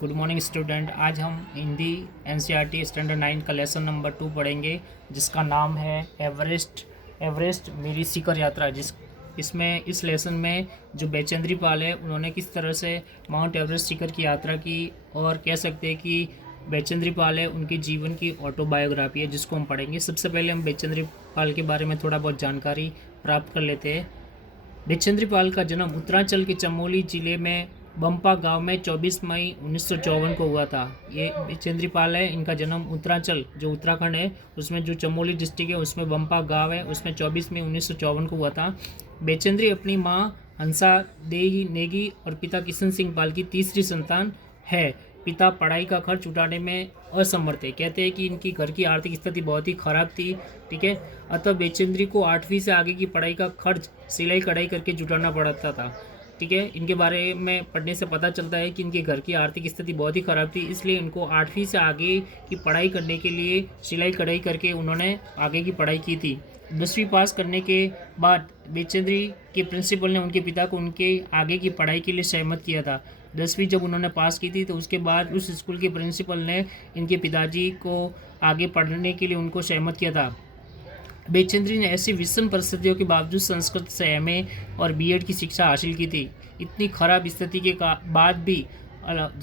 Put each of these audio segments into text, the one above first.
Good morning student. आज हम Hindi NCERT standard 9 का लेसन नंबर 2 पढ़ेंगे, जिसका नाम है एवरेस्ट। एवरेस्ट मेरी सीकर यात्रा। इसमें इस लेसन में जो बेचेंद्री पाल है, उन्होंने किस तरह से माउंट एवरेस्ट सीकर की यात्रा की, और कह सकते हैं कि बेचेंद्री पाल है उनके जीवन की ऑटोबायोग्राफी है, जिसको हम पढ़ेंगे। सबसे पहले हम बेचेंद्री पाल के बारे में थोड़ा बहुत जानकारी प्राप्त कर लेते हैं। बेचेंद्री पाल का जन्म उत्तरांचल के चमोली जिले में बम्पा गांव में 24 मई 1954 को हुआ था। ये बेचेंद्री पाल है, इनका जन्म उत्तरांचल जो उत्तराखंड है उसमें जो चमोली डिस्ट्रिक्ट है उसमें बम्पा गांव है, उसमें 24 मई 1954 को हुआ था। बेचेंद्री अपनी माँ हंसा देही नेगी और पिता किशन सिंह पाल की तीसरी संतान है। पिता पढ़ाई का खर्च उठाने में असमर्थ है। कहते हैं कि इनकी घर की आर्थिक स्थिति बहुत ही खराब थी, ठीक है। अतः बेचेंद्री को 8वीं से आगे की पढ़ाई का खर्च सिलाई कढ़ाई करके जुटाना पड़ता था, ठीक है। इनके बारे में पढ़ने से पता चलता है कि इनके घर की आर्थिक स्थिति बहुत ही ख़राब थी, इसलिए इनको 8वीं से आगे की पढ़ाई करने के लिए सिलाई कढ़ाई करके उन्होंने आगे की पढ़ाई की थी। 10वीं पास करने के बाद बेचेंद्री के प्रिंसिपल ने उनके पिता को उनके आगे की पढ़ाई के लिए सहमत किया था। 10वीं जब उन्होंने पास की थी तो उसके बाद उस स्कूल के प्रिंसिपल ने इनके पिताजी को आगे पढ़ने के लिए उनको सहमत किया था। बेचेंद्री ने ऐसी विषम परिस्थितियों के बावजूद संस्कृत से एमए और बीएड की शिक्षा हासिल की थी। इतनी खराब स्थिति के बाद भी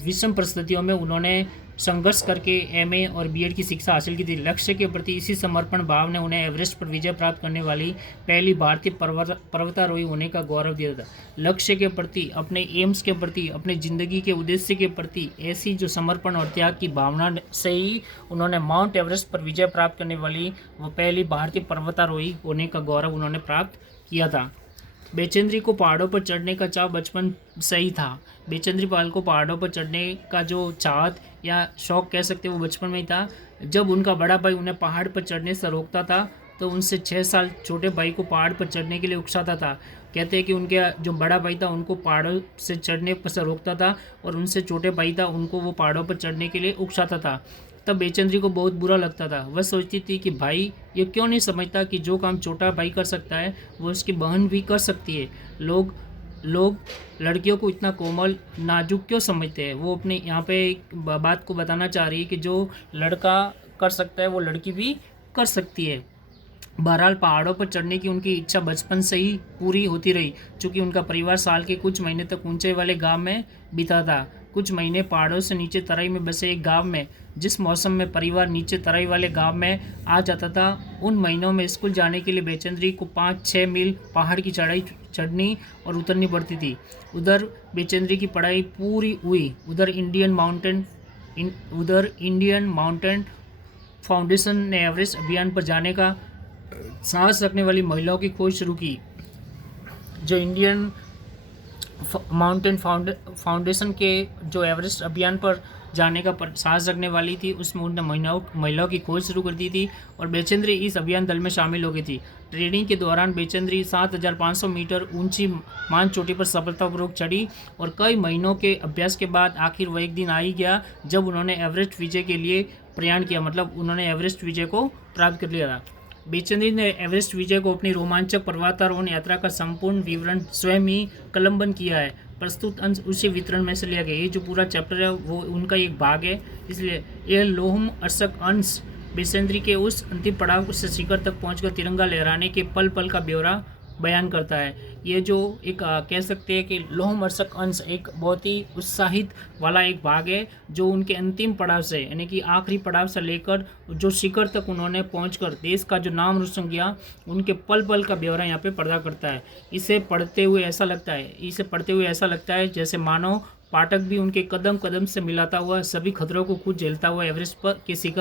विषम परिस्थितियों में उन्होंने संघर्ष करके एमए और बीएड की शिक्षा हासिल की थी। लक्ष्य के प्रति इसी समर्पण भाव ने उन्हें एवरेस्ट पर विजय प्राप्त करने वाली पहली भारतीय पर्वतारोही होने का गौरव दिया था। लक्ष्य के प्रति, अपने एम्स के प्रति, अपने ज़िंदगी के उद्देश्य के प्रति ऐसी जो समर्पण और त्याग की भावना से ही उन्होंने माउंट एवरेस्ट पर विजय प्राप्त करने वाली वो पहली भारतीय पर्वतारोही होने का गौरव उन्होंने प्राप्त किया था। बेचेंद्री को पहाड़ों पर चढ़ने का चाव बचपन से ही था। बेचेंद्री पाल को पहाड़ों पर चढ़ने का जो चाहत या शौक़ कह सकते वो बचपन में ही था। जब उनका बड़ा भाई उन्हें पहाड़ पर चढ़ने से रोकता था तो उनसे 6 साल छोटे भाई को पहाड़ पर चढ़ने के लिए उकसाता था। कहते हैं कि उनके जो बड़ा भाई था उनको पहाड़ों से चढ़ने से रोकता था और उनसे छोटे भाई था उनको वो पहाड़ों पर चढ़ने के लिए उकसाता था। तब बेचेंद्री को बहुत बुरा लगता था। वह सोचती थी कि भाई ये क्यों नहीं समझता कि जो काम छोटा भाई कर सकता है वो उसकी बहन भी कर सकती है। लोग लड़कियों को इतना कोमल नाजुक क्यों समझते हैं। वो अपने यहाँ पे एक बात को बताना चाह रही है कि जो लड़का कर सकता है वो लड़की भी कर सकती है। बहरहाल पहाड़ों पर चढ़ने की उनकी इच्छा बचपन से ही पूरी होती रही। चूँकि उनका परिवार साल के कुछ महीने तक ऊंचाई वाले गांव में बीता था। कुछ महीने पहाड़ों से नीचे तराई में बसे एक गांव में जिस मौसम में परिवार नीचे तराई वाले गांव में आ जाता था, उन महीनों में स्कूल जाने के लिए बेचेंद्री को 5-6 मील पहाड़ की चढ़ाई चढ़नी और उतरनी पड़ती थी। उधर बेचेंद्री की पढ़ाई पूरी हुई। उधर इंडियन माउंटेन फाउंडेशन ने एवरेस्ट अभियान पर जाने का साहस रखने वाली महिलाओं की खोज शुरू की। जो इंडियन माउंटेन फाउंडेशन के जो एवरेस्ट अभियान पर जाने का साहस रखने वाली थी, उसमें उन्होंने महिलाओं की खोज शुरू कर दी थी और बेचेंद्री इस अभियान दल में शामिल हो गई थी। ट्रेनिंग के दौरान बेचेंद्री 7500 मीटर ऊंची मान चोटी पर सफलतापूर्वक चढ़ी और कई महीनों के अभ्यास के बाद आखिर वह एक दिन आ ही गया जब उन्होंने एवरेस्ट विजय के लिए प्रयाण किया, मतलब उन्होंने एवरेस्ट विजय को प्राप्त कर लिया था। बेचेंद्री ने एवरेस्ट विजय को अपनी रोमांचक पर्वतारोहण यात्रा का संपूर्ण विवरण स्वयं ही कलमबंद किया है। प्रस्तुत अंश उसी वितरण में से लिया गया। ये जो पूरा चैप्टर है वो उनका एक भाग है, इसलिए यह लोहम अर्शक अंश बेचेंद्री के उस अंतिम पड़ाव से शिखर तक पहुंचकर तिरंगा लहराने के पल पल का ब्यौरा बयान करता है। ये जो एक कह सकते हैं कि लोहमर्शक अंश एक बहुत ही उत्साहित वाला एक भाग है, जो उनके अंतिम पड़ाव से यानी कि आखिरी पड़ाव से लेकर जो शिखर तक उन्होंने पहुंचकर देश का जो नाम रोशन किया, उनके पल पल का ब्यौरा यहाँ पे पर्दा करता है। इसे पढ़ते हुए ऐसा लगता है जैसे मानो पाठक भी उनके कदम कदम से मिलाता हुआ सभी खतरों को खुद झेलता हुआ एवरेस्ट पर के शिखर